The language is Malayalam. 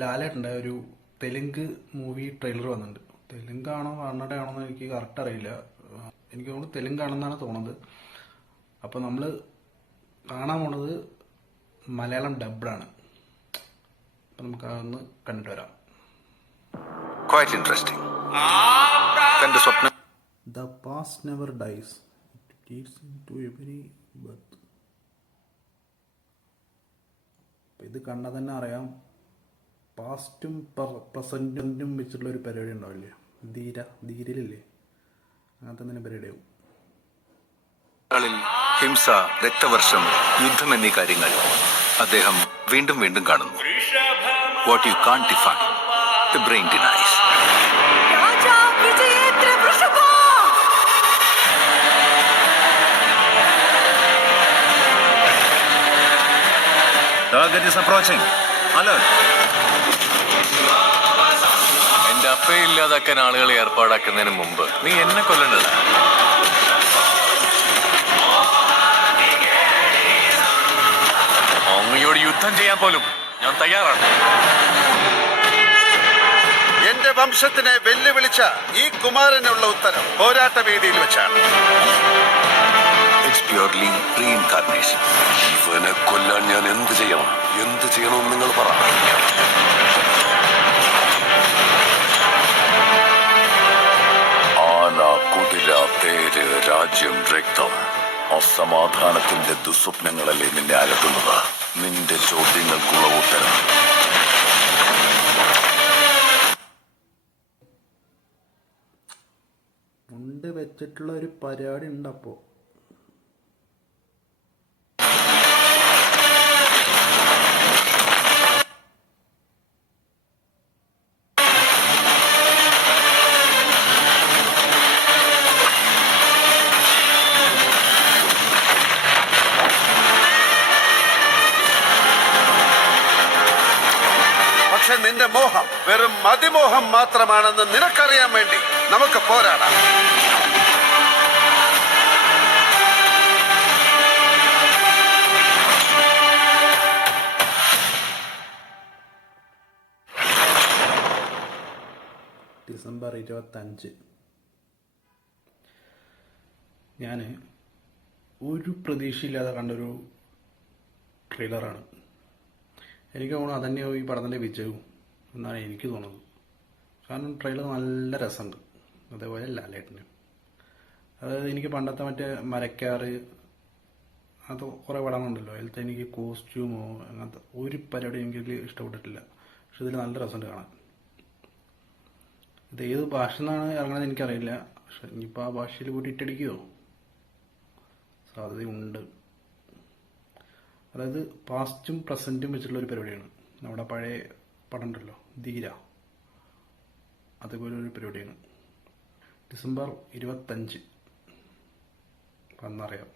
ലാലേട്ടൻ്റെ ഒരു തെലുങ്ക് മൂവി ട്രെയിലർ വന്നിട്ടുണ്ട്. തെലുങ്കാണോ കന്നഡയാണോ എന്ന് എനിക്ക് കറക്റ്റ് അറിയില്ല. എനിക്ക് തോന്നുന്നു തെലുങ്കാണെന്നാണ് തോന്നുന്നത്. അപ്പോൾ നമ്മൾ കാണാൻ പോണത് മലയാളം ഡബ്ഡാണ്. അപ്പം നമുക്ക് അതൊന്ന് കണ്ടുവരാം. Quite interesting. തന്റെ സ്വപ്നം The past never dies. It leads into every birth. ഇത് കണ്ടാൽ തന്നെ അറിയാം, പാസ്റ്റും പ്രസൻറ്റും വെച്ചിട്ടുള്ള ഒരു പരിപാടി ഉണ്ടാവില്ലേ, ധീരയിലില്ലേ, അങ്ങനത്തെ തന്നെ പരിപാടിയാവും. ഹിംസ, രക്തവർഷം, യുദ്ധം എന്നീ കാര്യങ്ങൾ അദ്ദേഹം വീണ്ടും വീണ്ടും കാണുന്നു. What you can't define, the brain denies. Target is approaching. Alert. എന്റെ അപ്പയെ ഇല്ലാതാക്കാൻ ആളുകളെ ഏർപ്പാടാക്കുന്നതിന് മുമ്പ് നീ എന്നെ കൊല്ലണ്ടല്ല. അങ്ങയോട് യുദ്ധം ചെയ്യാൻ പോലും ഞാൻ തയ്യാറാണ്. എന്റെ വംശത്തിനെ വെല്ലുവിളിച്ച ഈ കുമാരനുള്ള ഉത്തരം പോരാട്ട വേദിയിൽ വെച്ചാണ്. It's purely reincarnation. ഇവനെ കൊല്ലാൻ ഞാൻ എന്ത് ചെയ്യണമെന്ന് നിങ്ങൾ പറ. ആന, കുതിര, തേര്, രാജ്യം, രക്തം, അസമാധാനത്തിന്റെ ദുസ്വപ്നങ്ങളല്ലേ നിന്നെ അലട്ടുന്നത്. നിന്റെ ചോദ്യങ്ങൾക്കുള്ള ഉത്തരം മുണ്ട് വെച്ചിട്ടുള്ള ഒരു പരിപാടി ഉണ്ട്. അപ്പോൾ പക്ഷെ നിന്റെ മോഹം വെറും മതിമോഹം മാത്രമാണെന്ന് നിനക്കറിയാൻ വേണ്ടി നമുക്ക് പോരാടാം. ഡിസംബർ 25 ഞാൻ ഒരു പ്രതീക്ഷയില്ലാതെ കണ്ടൊരു ട്രെയിലറാണ്. എനിക്ക് തോന്നുന്നു അതന്നെ ഈ പടത്തിൻ്റെ വിജയവും എന്നാണ് എനിക്ക് തോന്നുന്നത്. കാരണം ട്രെയിലർ നല്ല രസമുണ്ട്. അതേപോലെ ലാലേട്ടന്, അതായത് എനിക്ക് പണ്ടത്തെ മറ്റേ മരക്കാറ് അത് കുറേ പടങ്ങളുണ്ടല്ലോ, അതിലത്തെ എനിക്ക് കോസ്റ്റ്യൂമോ അങ്ങനത്തെ ഒരു പരിപാടി എനിക്ക് ഇഷ്ടപ്പെട്ടിട്ടില്ല. പക്ഷെ ഇതിൽ നല്ല രസമുണ്ട് കാണാൻ. ഇത് ഏത് ഭാഷ നിന്നാണ് ഇറങ്ങണമെന്ന് എനിക്കറിയില്ല. പക്ഷെ ഇനിയിപ്പോൾ ആ ഭാഷയിൽ കൂടി ഇട്ടടിക്കുമോ, സാധ്യതയുണ്ട്. അതായത് പാസ്റ്റും പ്രസൻറ്റും വെച്ചിട്ടുള്ള ഒരു പരിപാടിയാണ്. നമ്മുടെ പഴയ പടം ഉണ്ടല്ലോ ധീര, അതുപോലെ ഒരു പരിപാടിയാണ്. ഡിസംബർ 25 അന്നറിയാം.